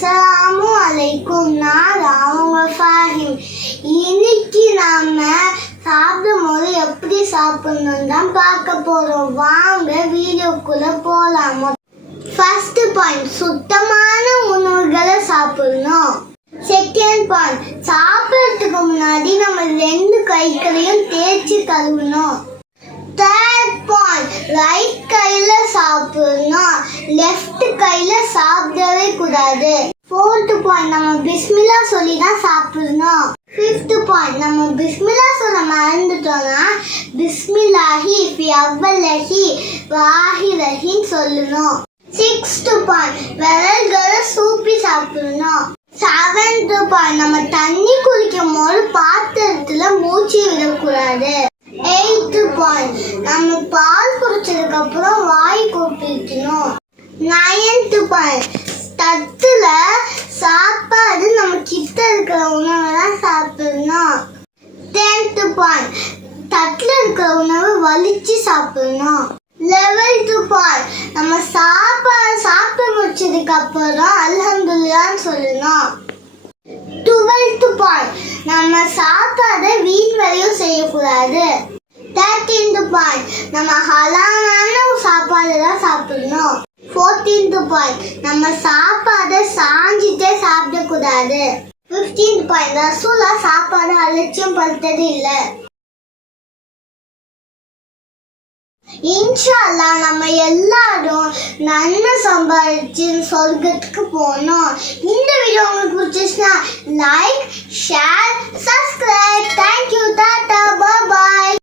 அஸ்ஸலாமு அலைக்கும். நான் அவங்க ஃபாஹிம். இன்னைக்கு நாம சாப்பிடும் போது எப்படி சாப்பிடணும் தான் பார்க்க போறோம். வாங்க வீடியோக்குள்ள போலாம். ஃபர்ஸ்ட் பாயிண்ட், சுத்தமான உணவுகளை சாப்பிடணும். செகண்ட் பாயிண்ட், சாப்பிட்றதுக்கு முன்னாடி நம்ம 2 கைகளையும் தேய்ச்சி கழுவணும். தேர்ட் பாயிண்ட், ரைட் கையில சாப்பிடணும், லெஃப்ட் கையில சாப்பிடவே கூடாது. ஃபோர்த் பாயிண்ட், நம்ம பிஸ்மில்லா சொல்லி தான் சாப்பிடணும். ஃபிஃப்த் பாயிண்ட், நம்ம பிஸ்மில்லா சொல்ல மறந்துட்டோம்னா பிஸ்மில்லாஹி ஃபி அவ்வலஹி வாஹிரஹின்னு சொல்லணும். சிக்ஸ்த் பாயிண்ட், விரல்களை சூப்பி சாப்பிடணும். செவன்த் பாயிண்ட், நம்ம தண்ணி குடிக்கும் போது பாத்திரத்துல மூச்சு விடக்கூடாது. எய்த் பாயிண்ட், நம்ம பால் குடிச்சதுக்கு அப்புறம் வாய் கொப்பிக்கணும். நைன்த் பாயிண்ட், தட்டுல சாப்பாடு நம்ம கிட்ட இருக்கிற உணவை தான் சாப்பிடணும். 10th பாயிண்ட், தட்டுல இருக்கிற உணவை வலிச்சு சாப்பிடணும். 11th பாயிண்ட், நம்ம சாப்பிட்டு முடிச்சதுக்கு அப்புறம் அல்ஹம்துலில்லாஹ்னு சொல்லணும். 12th பாயிண்ட், நம்ம சாப்பாடை வீண் வரையும் செய்யக்கூடாது. 13th பாயிண்ட், நம்ம ஹலாலான சாப்பாடு தான் சாப்பிடணும். 14th பாயிண்ட், நம்ம சாப்பாடை சாஞ்சிட்டே சாப்பிடக்கூடாது. 15th பாயிண்ட், ரசூலா சாப்பாடு அலட்சியம் படுத்தது இல்லை. இன்ஷா அல்லாஹ் நம்ம எல்லாரும் நன்மை சம்பாதிச்சு சொர்க்கத்துக்கு போகணும். இந்த வீடியோ உங்களுக்கு பிடிச்சிச்சுன்னா like, share, subscribe. Thank you. Tata, bye பாய்.